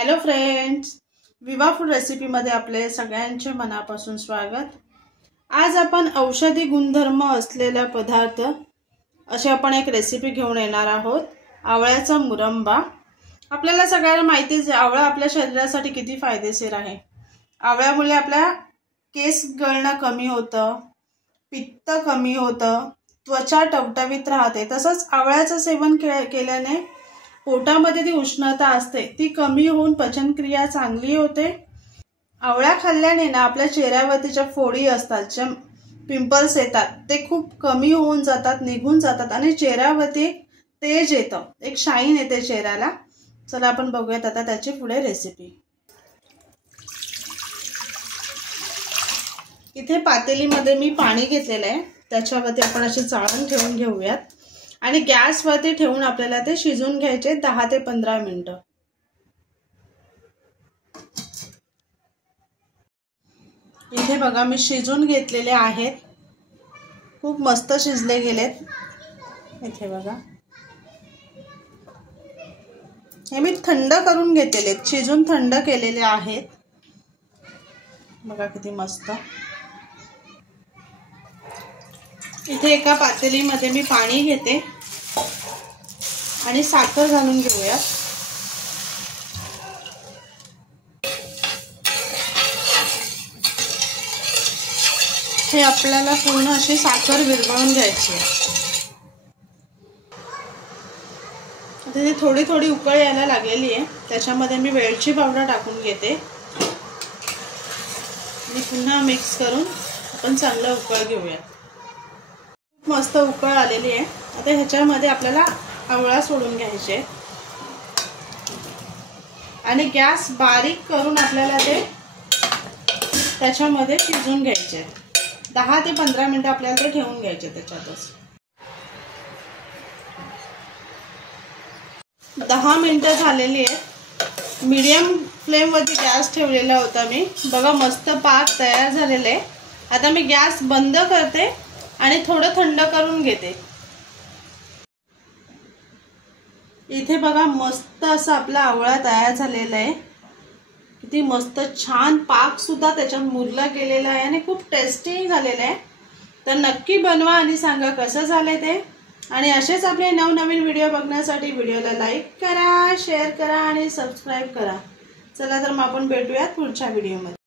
Hello friends, विवा food रेसिपीमध्ये आपले सगळ्यांचे मनापासून स्वागत। आज आपण औषधी गुणधर्म असलेला पदार्थ अशी आपण एक रेसिपी घेऊन येणार आहोत। आवळ्याचा मुरंबा। आपल्याला सगळ्यांना माहितीच आहे आवळा आपल्या शरीरासाठी किती फायदेशीर आहे। आवळ्यामुळे आपल्या केस गळणं कमी होतं, पित्त कमी होतं, त्वचा टवटवीत राहते। तसंच आवळ्याचं सेवन केल्याने पोटामध्ये जी उष्णता असते ती कमी होऊन पचनक्रिया चांगली होते। आवळा खाल्ल्याने ना आपल्या चेहऱ्यावरती ज्या फोडी असतात, ज्या पिंपल्स येतात ते खूप कमी होऊन जातात, निघून जातात आणि चेहऱ्यावरती तेज येतं, एक शाईन येते चेहऱ्याला। चला आपण बघूयात आता त्याची पुढे रेसिपी। इथे पातेलीमध्ये मी पाणी घेतलेलं आहे, त्याच्यावरती आपण असे चाळण ठेवून घेऊयात आणि गॅसवरती ठेवून आपल्याला ते शिजून घ्यायचे 10 ते 15 मिनिटं। इथे बघा मी शिजून घेतलेले आहेत, खूप मस्त शिजले गेलेत। इथे बघा हे मी थंड करून घेतलेले, शिजून थंड केलेले आहेत। बघा किती मस्त। इथे एका पातेलीमध्ये मी पाणी घेते आणि साखर घालून घेऊया। हे आपल्याला पूर्ण अशी साखर विरघळून घ्यायची आहे। आता ती थोडी थोडी उकळ यायला लागलेली आहे, त्याच्यामध्ये मी वेलची पावडर टाकून घेते आणि पुन्हा मिक्स करून आपण चांगलं उकळ घेऊया। मस्त उकळ आलेली आहे। आता ह्याच्यामध्ये आपल्याला आवळा सोडून घ्यायचे आणि गॅस बारीक करून आपल्याला ते त्याच्यामध्ये शिजून घ्यायचे। 10 ते 15 मिनिटं आपल्याला ते ठेवून घ्यायचे त्याच्यातच। 10 मिनिटं झालेली आहेत। मीडियम फ्लेमवरती गॅस ठेवलेला होता मी। बघा मस्त पाक तयार झालेला आहे। आता मी गॅस बंद करते आणि थोडं थंड करून घेते। इथे बघा मस्त असा आपला आवळा तयार झालेला आहे। किती मस्त छान पाक सुद्धा त्याच्यात मुरला गेलेला आहे आणि खूप टेस्टी झालेला आहे। तर नक्की बनवा आणि सांगा कसं झालंय ते। आणि असेच आपले नवनवीन व्हिडिओ बघण्यासाठी व्हिडिओला लाईक करा, शेअर करा आणि सबस्क्राइब करा। चला तर मग आपण भेटूयात पुढच्या व्हिडिओमध्ये।